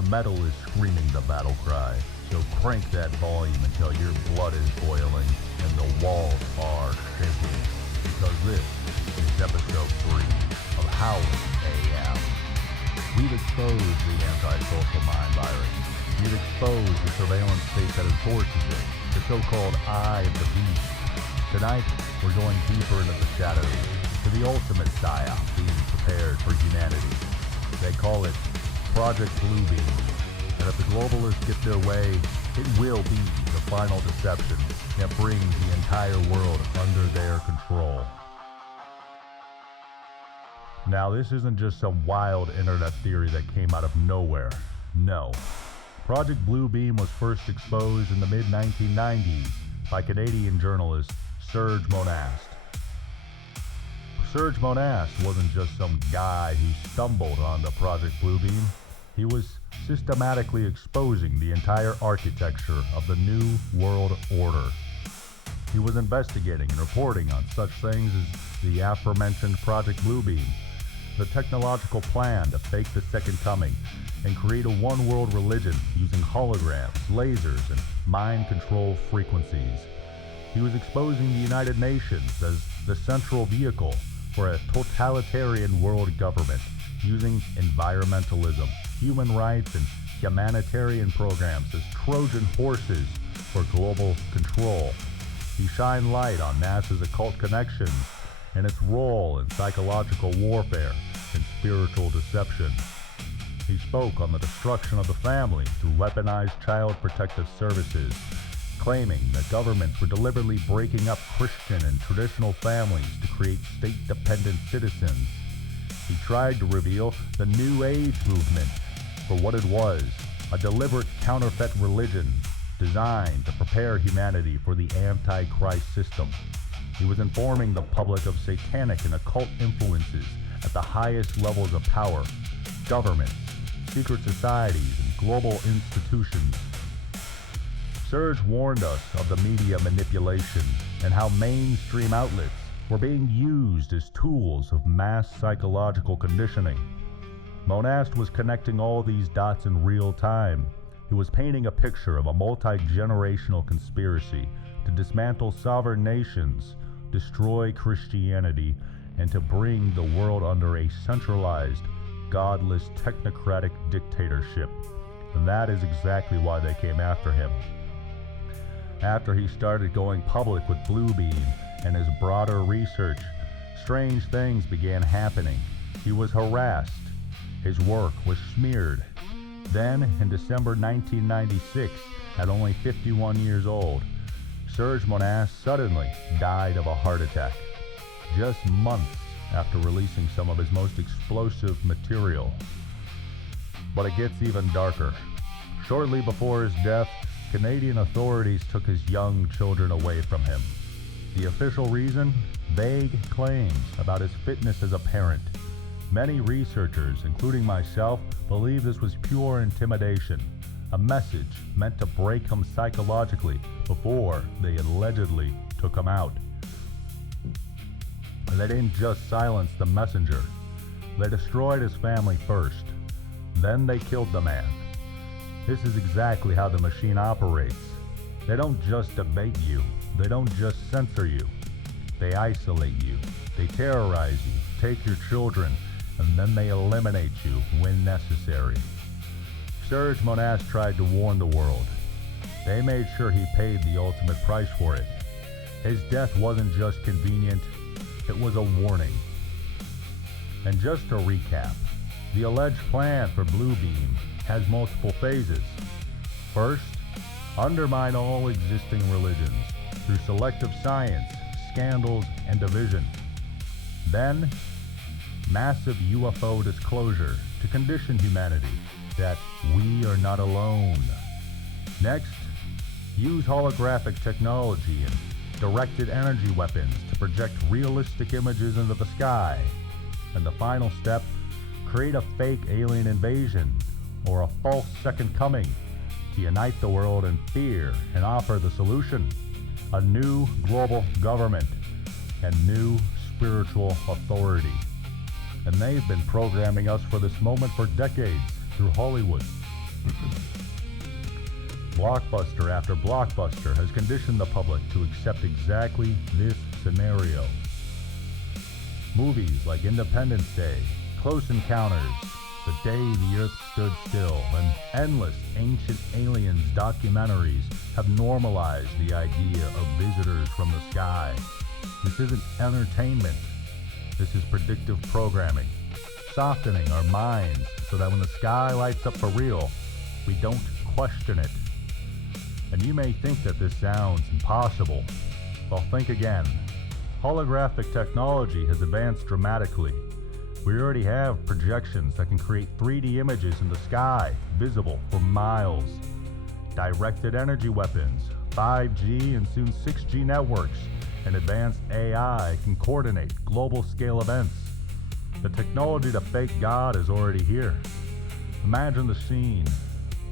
The metal is screaming the battle cry, so crank that volume until your blood is boiling and the walls are shaking, because this is episode 3 of Howling AM. We've exposed the anti-social mind virus. We've exposed the surveillance state that enforces it, the so-called eye of the beast. Tonight, we're going deeper into the shadows, to the ultimate Psy-Op being prepared for humanity. They call it Project Bluebeam, and if the globalists get their way, it will be the final deception that brings the entire world under their control. Now, this isn't just some wild internet theory that came out of nowhere. No. Project Bluebeam was first exposed in the mid-1990s by Canadian journalist Serge Monast. Serge Monast wasn't just some guy who stumbled onto Project Bluebeam. He was systematically exposing the entire architecture of the New World Order. He was investigating and reporting on such things as the aforementioned Project Bluebeam, the technological plan to fake the Second Coming and create a one-world religion using holograms, lasers, and mind-control frequencies. He was exposing the United Nations as the central vehicle for a totalitarian world government using environmentalism, human rights, and humanitarian programs as Trojan horses for global control. He shined light on NASA's occult connections and its role in psychological warfare and spiritual deception. He spoke on the destruction of the family through weaponized child protective services, claiming that governments were deliberately breaking up Christian and traditional families to create state-dependent citizens. He tried to reveal the New Age movement for what it was, a deliberate counterfeit religion designed to prepare humanity for the Antichrist system. He was informing the public of satanic and occult influences at the highest levels of power, governments, secret societies, and global institutions. Serge warned us of the media manipulation and how mainstream outlets were being used as tools of mass psychological conditioning. Monast was connecting all these dots in real time. He was painting a picture of a multi-generational conspiracy to dismantle sovereign nations, destroy Christianity, and to bring the world under a centralized, godless, technocratic dictatorship. And that is exactly why they came after him. After he started going public with Bluebeam and his broader research, strange things began happening. He was harassed. His work was smeared. Then, in December 1996, at only 51 years old, Serge Monast suddenly died of a heart attack, just months after releasing some of his most explosive material. But it gets even darker. Shortly before his death, Canadian authorities took his young children away from him. The official reason? Vague claims about his fitness as a parent. Many researchers, including myself, believe this was pure intimidation, a message meant to break him psychologically before they allegedly took him out. They didn't just silence the messenger. They destroyed his family first. Then they killed the man. This is exactly how the machine operates. They don't just debate you. They don't just censor you. They isolate you. They terrorize you, take your children, and then they eliminate you when necessary. Serge Monast tried to warn the world. They made sure he paid the ultimate price for it. His death wasn't just convenient, it was a warning. And just to recap, the alleged plan for Bluebeam has multiple phases. First, undermine all existing religions through selective science, scandals, and division. Then, massive UFO disclosure to condition humanity that we are not alone. Next, use holographic technology and directed energy weapons to project realistic images into the sky. And the final step, create a fake alien invasion or a false second coming to unite the world in fear and offer the solution: a new global government and new spiritual authority. And they've been programming us for this moment for decades through Hollywood, Blockbuster after blockbuster has conditioned the public to accept exactly this scenario. Movies like Independence Day, Close Encounters, The Day the Earth Stood Still, and endless ancient aliens documentaries have normalized the idea of visitors from the sky. This isn't entertainment. This is predictive programming, softening our minds so that when the sky lights up for real, we don't question it. And you may think that this sounds impossible. Well, think again. Holographic technology has advanced dramatically. We already have projections that can create 3D images in the sky, visible for miles. Directed energy weapons, 5G and soon 6G networks, and advanced AI can coordinate global scale events. The technology to fake God is already here. Imagine the scene.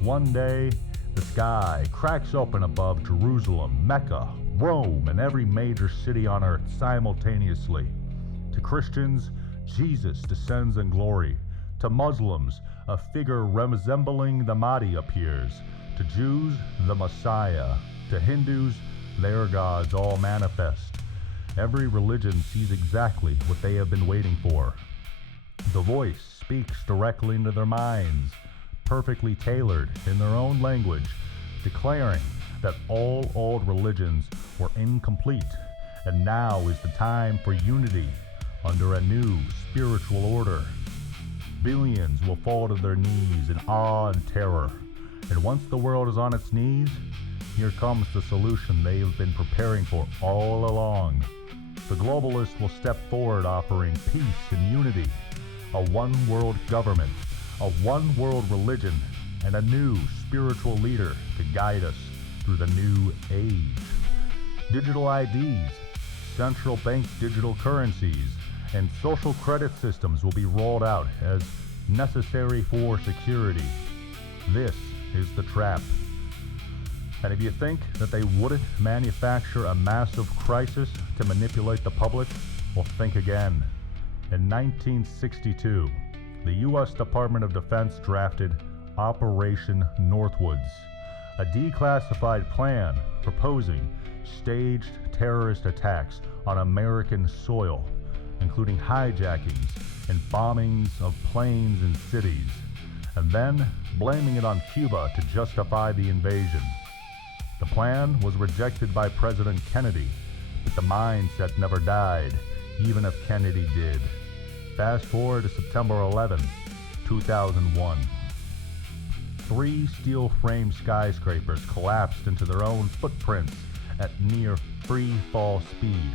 One day, the sky cracks open above Jerusalem, Mecca, Rome, and every major city on earth simultaneously. To Christians, Jesus descends in glory. To Muslims, a figure resembling the Mahdi appears. To Jews, the Messiah. To Hindus, their gods all manifest. Every religion sees exactly what they have been waiting for. The voice speaks directly into their minds, perfectly tailored in their own language, declaring that all old religions were incomplete, and now is the time for unity under a new spiritual order. Billions will fall to their knees in awe and terror, and once the world is on its knees, here comes the solution they have been preparing for all along. The globalists will step forward offering peace and unity, a one-world government, a one-world religion, and a new spiritual leader to guide us through the new age. Digital IDs, central bank digital currencies, and social credit systems will be rolled out as necessary for security. This is the trap. And if you think that they wouldn't manufacture a massive crisis to manipulate the public, well, think again. In 1962, the U.S. Department of Defense drafted Operation Northwoods, a declassified plan proposing staged terrorist attacks on American soil, including hijackings and bombings of planes and cities, and then blaming it on Cuba to justify the invasion. The plan was rejected by President Kennedy, but the mindset never died, even if Kennedy did. Fast forward to September 11, 2001. 3 steel-frame skyscrapers collapsed into their own footprints at near free fall speed.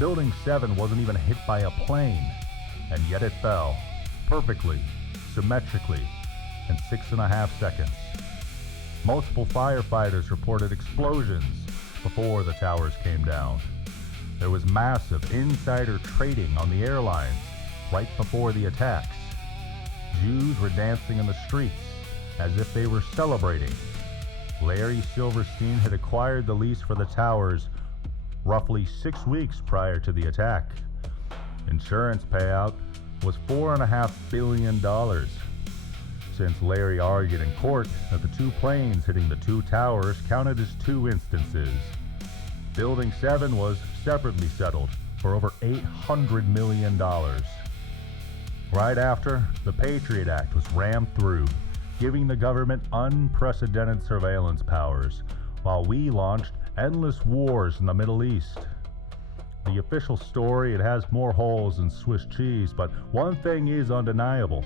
Building 7 wasn't even hit by a plane, and yet it fell, perfectly, symmetrically, in 6.5 seconds. Multiple firefighters reported explosions before the towers came down. There was massive insider trading on the airlines right before the attacks. Jews were dancing in the streets as if they were celebrating. Larry Silverstein had acquired the lease for the towers roughly 6 weeks prior to the attack. Insurance payout was $4.5 billion. Since Larry argued in court that the 2 planes hitting the 2 towers counted as 2 instances. Building 7 was separately settled for over $800 million. Right after, the Patriot Act was rammed through, giving the government unprecedented surveillance powers, while we launched endless wars in the Middle East. The official story, it has more holes than Swiss cheese, but one thing is undeniable.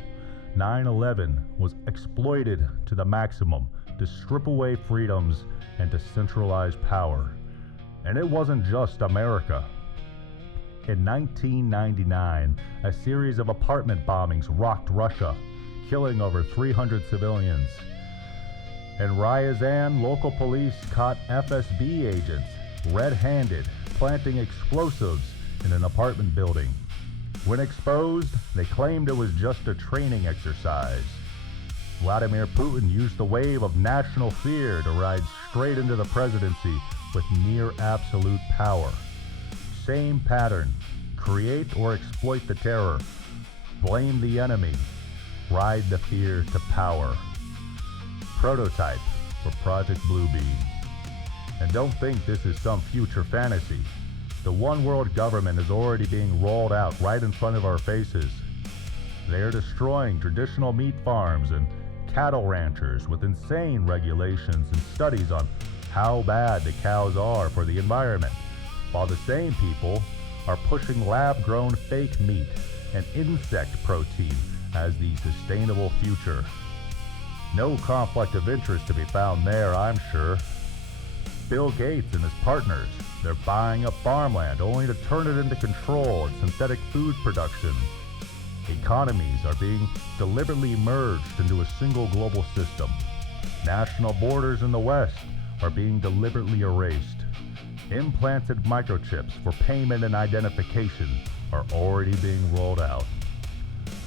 9/11 was exploited to the maximum to strip away freedoms and to centralize power. And it wasn't just America. In 1999, a series of apartment bombings rocked Russia, killing over 300 civilians. In Ryazan, local police caught FSB agents red-handed planting explosives in an apartment building. When exposed, they claimed it was just a training exercise. Vladimir Putin used the wave of national fear to ride straight into the presidency with near absolute power. Same pattern: create or exploit the terror, blame the enemy, ride the fear to power. prototype for Project Bluebeam. And don't think this is some future fantasy. The one world government is already being rolled out right in front of our faces. They are destroying traditional meat farms and cattle ranchers with insane regulations and studies on how bad the cows are for the environment, while the same people are pushing lab-grown fake meat and insect protein as the sustainable future. No conflict of interest to be found there, I'm sure. Bill Gates and his partners, they're buying up farmland only to turn it into control and synthetic food production. Economies are being deliberately merged into a single global system. National borders in the West are being deliberately erased. Implanted microchips for payment and identification are already being rolled out.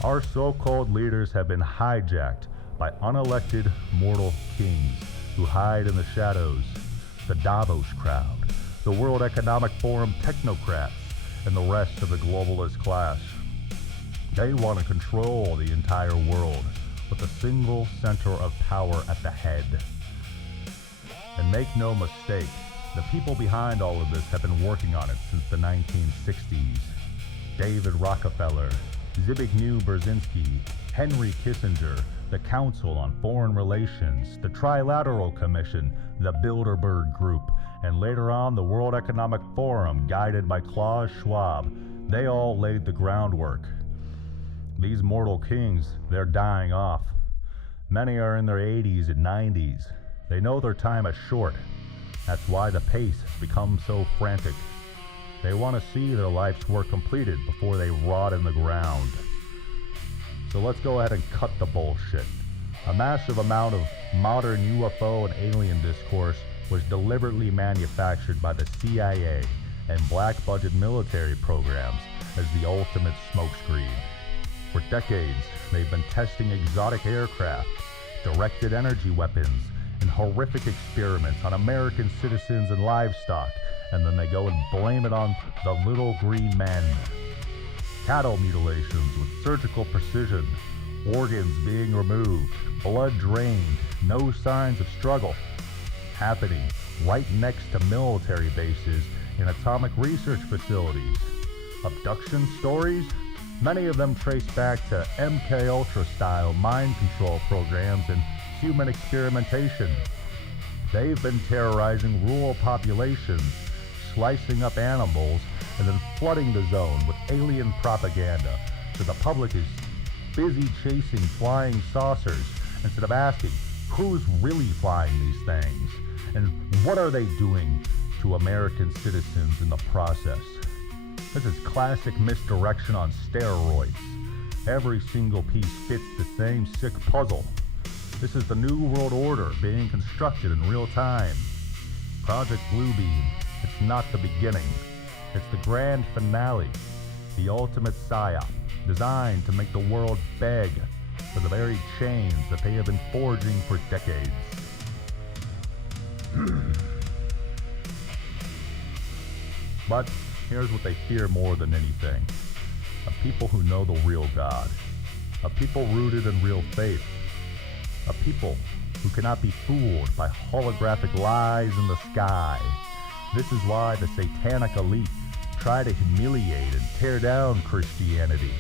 Our so-called leaders have been hijacked by unelected mortal kings who hide in the shadows. The Davos crowd, the World Economic Forum technocrats, and the rest of the globalist class. They want to control the entire world with a single center of power at the head. And make no mistake, the people behind all of this have been working on it since the 1960s. David Rockefeller, Zbigniew Brzezinski, Henry Kissinger, the Council on Foreign Relations, the Trilateral Commission, the Bilderberg Group, and later on the World Economic Forum guided by Klaus Schwab. They all laid the groundwork. These mortal kings, they're dying off. Many are in their 80s and 90s. They know their time is short. That's why the pace has become so frantic. They want to see their life's work completed before they rot in the ground. So let's go ahead and cut the bullshit. A massive amount of modern UFO and alien discourse was deliberately manufactured by the CIA and black budget military programs as the ultimate smokescreen. For decades, they've been testing exotic aircraft, directed energy weapons, and horrific experiments on American citizens and livestock, and then they go and blame it on the little green men. Cattle mutilations with surgical precision, organs being removed, blood drained, no signs of struggle, happening right next to military bases and atomic research facilities. Abduction stories? Many of them trace back to MK Ultra style mind control programs and human experimentation. They've been terrorizing rural populations, slicing up animals, and then flooding the zone with alien propaganda, so the public is busy chasing flying saucers instead of asking who's really flying these things and what are they doing to American citizens in the process. This is classic misdirection on steroids. Every single piece fits the same sick puzzle. This is the New World Order being constructed in real time. Project Bluebeam, it's not the beginning. It's the grand finale, the ultimate Psy-Op, designed to make the world beg for the very chains that they have been forging for decades. But here's what they fear more than anything. A people who know the real God. A people rooted in real faith. A people who cannot be fooled by holographic lies in the sky. This is why the satanic elite try to humiliate and tear down Christianity.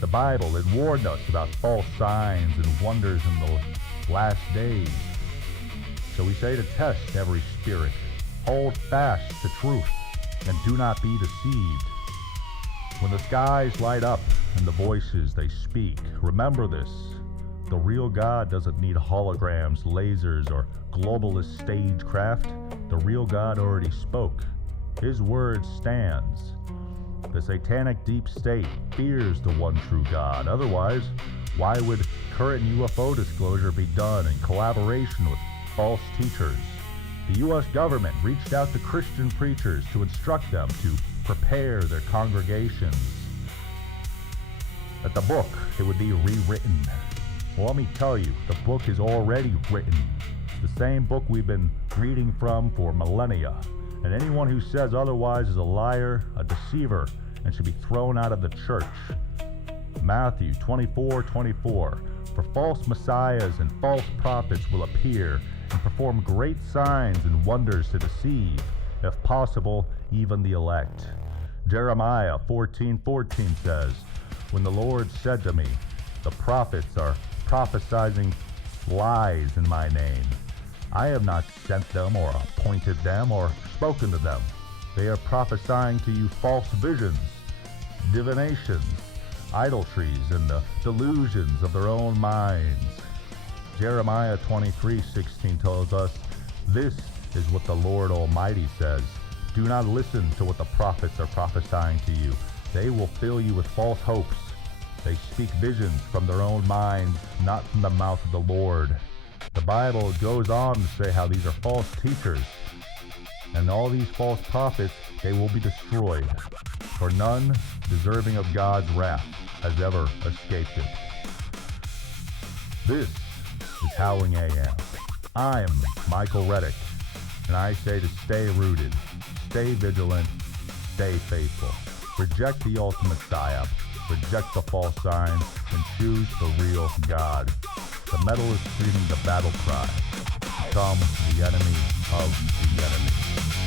The Bible had warned us about false signs and wonders in the last days. So we say to test every spirit, hold fast to truth, and do not be deceived. When the skies light up and the voices they speak, remember this. The real God doesn't need holograms, lasers, or globalist stagecraft. The real God already spoke. His word stands. The satanic deep state fears the one true God. Otherwise, why would current UFO disclosure be done in collaboration with false teachers? The U.S. government reached out to Christian preachers to instruct them to prepare their congregations. That the book, it would be rewritten. Well, let me tell you, the book is already written. The same book we've been reading from for millennia. And anyone who says otherwise is a liar, a deceiver, and should be thrown out of the church. Matthew 24:24. For For false messiahs and false prophets will appear and perform great signs and wonders to deceive, if possible, even the elect. Jeremiah 14:14 says, "When the Lord said to me, the prophets are prophesying lies in my name. I have not sent them or appointed them or spoken to them. They are prophesying to you false visions, divinations, idolatries, and the delusions of their own minds." Jeremiah 23:16 tells us, "This is what the Lord Almighty says. Do not listen to what the prophets are prophesying to you. They will fill you with false hopes. They speak visions from their own minds, not from the mouth of the Lord." The Bible goes on to say how these are false teachers, and all these false prophets, they will be destroyed, for none deserving of God's wrath has ever escaped it. This is Howling AM. I'm Michael Reddick, and I say to stay rooted, stay vigilant, stay faithful. Reject the ultimate Psyop, reject the false signs, and choose the real God. The metal is screaming the battle cry. Become the enemy of the enemy.